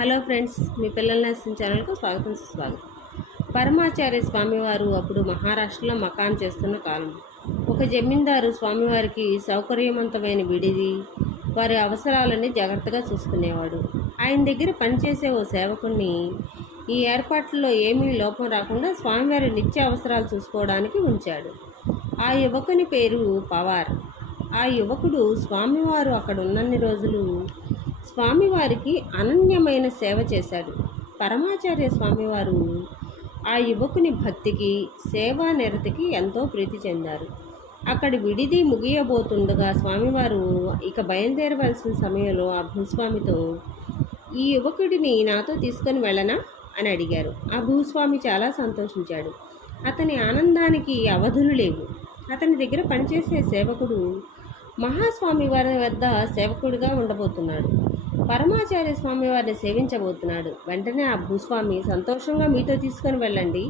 Hello friends, మీ పిల్లల నేస్తం ఛానల్కు స్వాగతం సుస్వాగతం. పరమాచార్య స్వామివారు అప్పుడు మహారాష్ట్రలో మకాం చేస్తున్న కాలం. ఒక జమీందారు స్వామివారికి సౌకర్యవంతమైన విడిది, వారి అవసరాలన్నీ జాగ్రత్తగా చూసుకునేవాడు. ఆయన దగ్గర పనిచేసే ఓ సేవకుణ్ణి ఈ ఏర్పాట్లలో ఏమీ లోపం రాకుండా స్వామివారి నిత్య అవసరాలు చూసుకోవడానికి ఉంచాడు. ఆ యువకుని పేరు పవార్. ఆ యువకుడు స్వామివారు అక్కడ ఉన్నన్ని రోజులు స్వామివారికి అనన్యమైన సేవ చేశాడు. పరమాచార్య స్వామివారు ఆ యువకుని భక్తికి, సేవా నిరతికి ఎంతో ప్రీతి చెందారు. అక్కడి విడిది ముగియబోతుండగా స్వామివారు ఇక బయలుదేరవలసిన సమయంలో ఆ భూస్వామితో, ఈ యువకుడిని నాతో తీసుకొని వెళ్ళనా అని అడిగారు. ఆ భూస్వామి చాలా సంతోషించాడు. అతని ఆనందానికి అవధులు లేవు. అతని దగ్గర పనిచేసే సేవకుడు మహాస్వామి వారి వద్ద సేవకుడిగా ఉండబోతున్నాడు. పరమాచార్య స్వామి వారిని సేవించబోతున్నాడు. వెంటనే ఆ భూస్వామి, సంతోషంగా మీతో తీసుకొని వెళ్ళండి,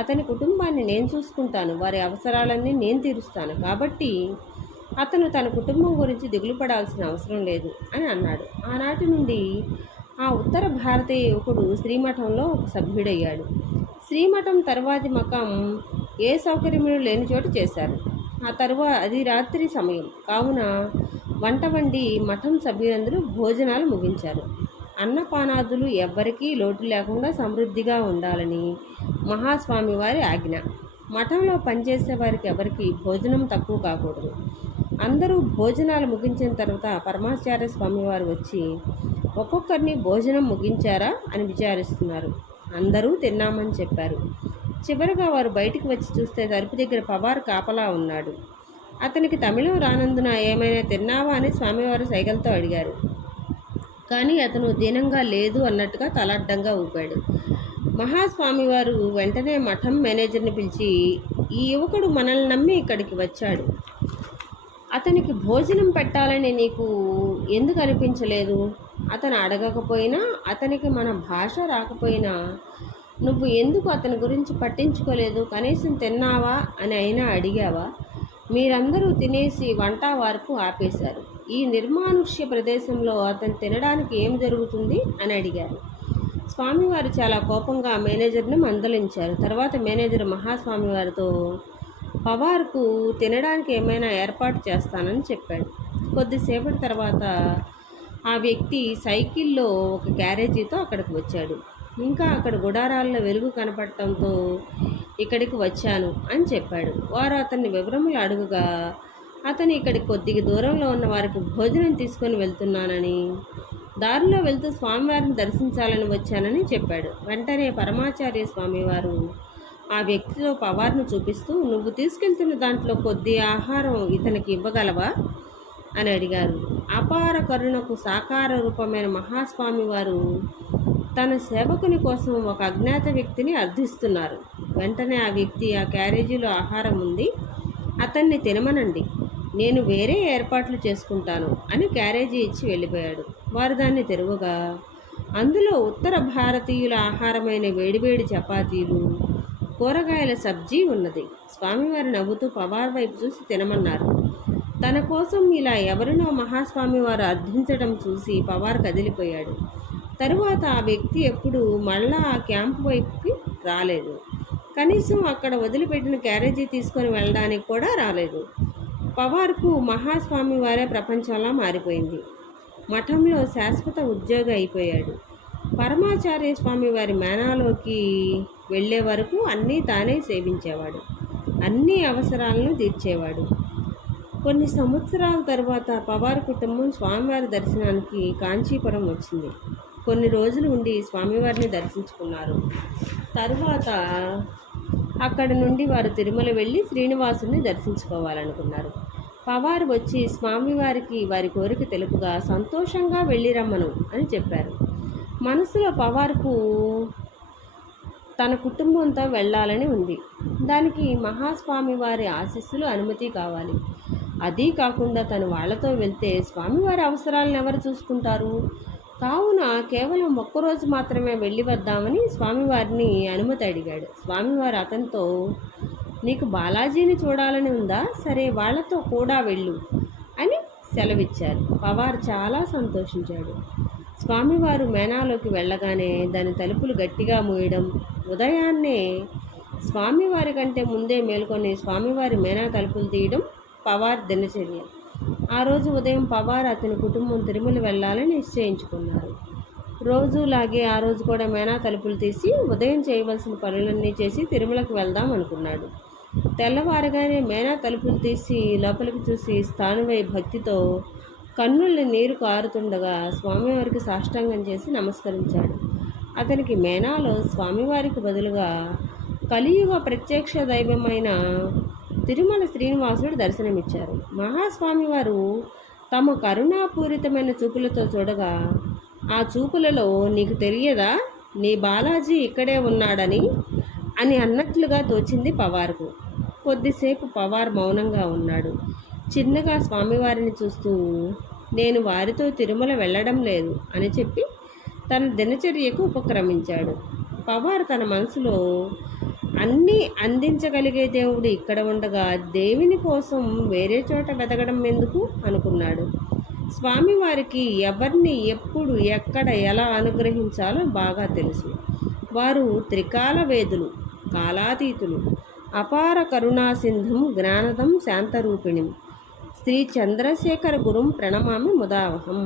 అతని కుటుంబాన్ని నేను చూసుకుంటాను, వారి అవసరాలన్నీ నేను తీరుస్తాను, కాబట్టి అతను తన కుటుంబం గురించి దిగులు పడాల్సిన అవసరం లేదు అని అన్నాడు. ఆనాటి నుండి ఆ ఉత్తర భారతీయ యువకుడు శ్రీమఠంలో ఒక సభ్యుడయ్యాడు. శ్రీమఠం తర్వాతి మకాం ఏ సౌకర్యములు లేని చోటు చేశారు. అది రాత్రి సమయం కావున వంట వండి మఠం సభ్యులందరూ భోజనాలు ముగించారు. అన్నపానాదులు ఎవ్వరికీ లోటు లేకుండా సమృద్ధిగా ఉండాలని మహాస్వామి వారి ఆజ్ఞ. మఠంలో పనిచేసే వారికి ఎవరికి భోజనం తక్కువ కాకూడదు. అందరూ భోజనాలు ముగించిన తర్వాత పరమాచార్య స్వామివారు వచ్చి ఒక్కొక్కరిని భోజనం ముగించారా అని విచారిస్తున్నారు. అందరూ తిన్నామని చెప్పారు. చివరిగా వారు బయటికి వచ్చి చూస్తే తలుపు దగ్గర పవార్ కాపలా ఉన్నాడు. అతనికి తమిళం రానందున ఏమైనా తిన్నావా అని స్వామివారు సైగలతో అడిగారు. కానీ అతను దీనంగా లేదు అన్నట్టుగా తలడ్డంగా ఊపాడు. మహాస్వామివారు వెంటనే మఠం మేనేజర్ని పిలిచి, ఈ యువకుడు మనల్ని నమ్మి ఇక్కడికి వచ్చాడు, అతనికి భోజనం పెట్టాలని నీకు ఎందుకు అనిపించలేదు? అతను అడగకపోయినా, అతనికి మన భాష రాకపోయినా నువ్వు ఎందుకు అతని గురించి పట్టించుకోలేదు? కనీసం తిన్నావా అని అయినా అడిగావా? మీరందరూ తినేసి వంట వార్పు ఆపేశారు. ఈ నిర్మానుష్య ప్రదేశంలో అతను తినడానికి ఏం జరుగుతుంది అని అడిగారు. స్వామివారు చాలా కోపంగా మేనేజర్ని మందలించారు. తర్వాత మేనేజర్ మహాస్వామివారితో పవార్కు తినడానికి ఏమైనా ఏర్పాటు చేస్తానని చెప్పాడు. కొద్దిసేపటి తర్వాత ఆ వ్యక్తి సైకిల్లో ఒక క్యారేజీతో అక్కడికి వచ్చాడు. ఇంకా అక్కడ గుడారాల్లో వెలుగు కనపడటంతో ఇక్కడికి వచ్చాను అని చెప్పాడు. వారు అతన్ని వివరములు అడుగుగా అతను ఇక్కడికి కొద్దిగా దూరంలో ఉన్న వారికి భోజనం తీసుకొని వెళ్తున్నానని, దారిలో వెళ్తూ స్వామివారిని దర్శించాలని వచ్చానని చెప్పాడు. వెంటనే పరమాచార్య స్వామివారు ఆ వ్యక్తితో పవార్ను చూపిస్తూ, నువ్వు తీసుకెళ్తున్న దాంట్లో కొద్ది ఆహారం ఇతనికి ఇవ్వగలవా అని అడిగారు. అపార కరుణకు సాకార రూపమైన మహాస్వామి వారు తన సేవకుని కోసం ఒక అజ్ఞాత వ్యక్తిని అర్థిస్తున్నారు. వెంటనే ఆ వ్యక్తి, ఆ క్యారేజీలో ఆహారం ఉంది, అతన్ని తినమనండి, నేను వేరే ఏర్పాట్లు చేసుకుంటాను అని క్యారేజీ ఇచ్చి వెళ్ళిపోయాడు. వారు దాన్ని తెరవగా అందులో ఉత్తర భారతీయుల ఆహారమైన వేడివేడి చపాతీలు, కూరగాయల సబ్జీ ఉన్నది. స్వామివారు నవ్వుతూ పవార్ వైపు చూసి తినమన్నారు. తన కోసం ఇలా ఎవరినో మహాస్వామి వారు అర్థించడం చూసి పవార్ కదిలిపోయాడు. తరువాత ఆ వ్యక్తి ఎప్పుడు మళ్ళా ఆ క్యాంపు వైపుకి రాలేదు. కనీసం అక్కడ వదిలిపెట్టిన క్యారేజీ తీసుకొని వెళ్ళడానికి కూడా రాలేదు. పవార్కు మహాస్వామి వారే ప్రపంచంలా మారిపోయింది. మఠంలో శాశ్వత ఉద్యోగి అయిపోయాడు. పరమాచార్య స్వామి వారి మేనాలోకి వెళ్ళే వరకు అన్నీ తానే సేవించేవాడు, అన్ని అవసరాలను తీర్చేవాడు. కొన్ని సంవత్సరాల తర్వాత పవార్ కుటుంబం స్వామివారి దర్శనానికి కాంచీపురం వచ్చింది. కొన్ని రోజులు ఉండి స్వామివారిని దర్శించుకున్నారు. తరువాత అక్కడ నుండి వారు తిరుమల వెళ్ళి శ్రీనివాసుని దర్శించుకోవాలనుకున్నారు. పవార్ వచ్చి స్వామివారికి వారి కోరిక తెలుపుగా సంతోషంగా వెళ్ళి రమ్మను అని చెప్పారు. మనసులో పవార్కు తన కుటుంబంతో వెళ్ళాలని ఉంది. దానికి మహాస్వామి వారి ఆశీస్సులు, అనుమతి కావాలి. అదీ కాకుండా తను వాళ్లతో వెళ్తే స్వామివారి అవసరాలను ఎవరు చూసుకుంటారు? కావున కేవలం ఒక్కరోజు మాత్రమే వెళ్ళి వద్దామని స్వామివారిని అనుమతి అడిగాడు. స్వామివారు అతనితో, నీకు బాలాజీని చూడాలని ఉందా? సరే, వాళ్లతో కూడా వెళ్ళు అని సెలవిచ్చారు. పవార్ చాలా సంతోషించాడు. స్వామివారు మేనాలోకి వెళ్ళగానే దాని తలుపులు గట్టిగా మూయడం, ఉదయాన్నే స్వామివారి కంటే ముందే మేల్కొని స్వామివారి మేనా తలుపులు తీయడం పవార్ దినచర్య. ఆ రోజు ఉదయం పవార్ అతని కుటుంబం తిరుమల వెళ్ళాలని నిశ్చయించుకున్నారు. రోజులాగే ఆ రోజు కూడా మేనా తలుపులు తీసి ఉదయం చేయవలసిన పనులన్నీ చేసి తిరుమలకు వెళ్దాం అనుకున్నాడు. తెల్లవారగానే మేనా తలుపులు తీసి లోపలికి చూసి స్థానువై భక్తితో కన్నుల్ని నీరు కారుతుండగా స్వామివారికి సాష్టాంగం చేసి నమస్కరించాడు. అతనికి మేనాలో స్వామివారికి బదులుగా కలియుగ ప్రత్యక్ష దైవమైన తిరుమల శ్రీనివాసుడు దర్శనమిచ్చారు. మహాస్వామివారు తమ కరుణాపూరితమైన చూపులతో చూడగా, ఆ చూపులలో నీకు తెలియదా నీ బాలాజీ ఇక్కడే ఉన్నాడని అని అన్నట్లుగా తోచింది పవార్కు. కొద్దిసేపు పవార్ మౌనంగా ఉన్నాడు. చిన్నగా స్వామివారిని చూస్తూ నేను వారితో తిరుమల వెళ్ళడం లేదు అని చెప్పి తన దినచర్యకు ఉపక్రమించాడు. పవార్ తన మనసులో అన్నీ అందించగలిగే దేవుడు ఇక్కడ ఉండగా దేవుని కోసం వేరే చోట వెతకడం ఎందుకు అనుకున్నాడు. స్వామివారికి ఎవరిని ఎప్పుడు ఎక్కడ ఎలా అనుగ్రహించాలో బాగా తెలుసు. వారు త్రికాల వేదులు, కాలాతీతులు, అపార కరుణాసింధం జ్ఞానదం శాంతరూపిణిం శ్రీ చంద్రశేఖర గురుం ప్రణమామి ముదావహం.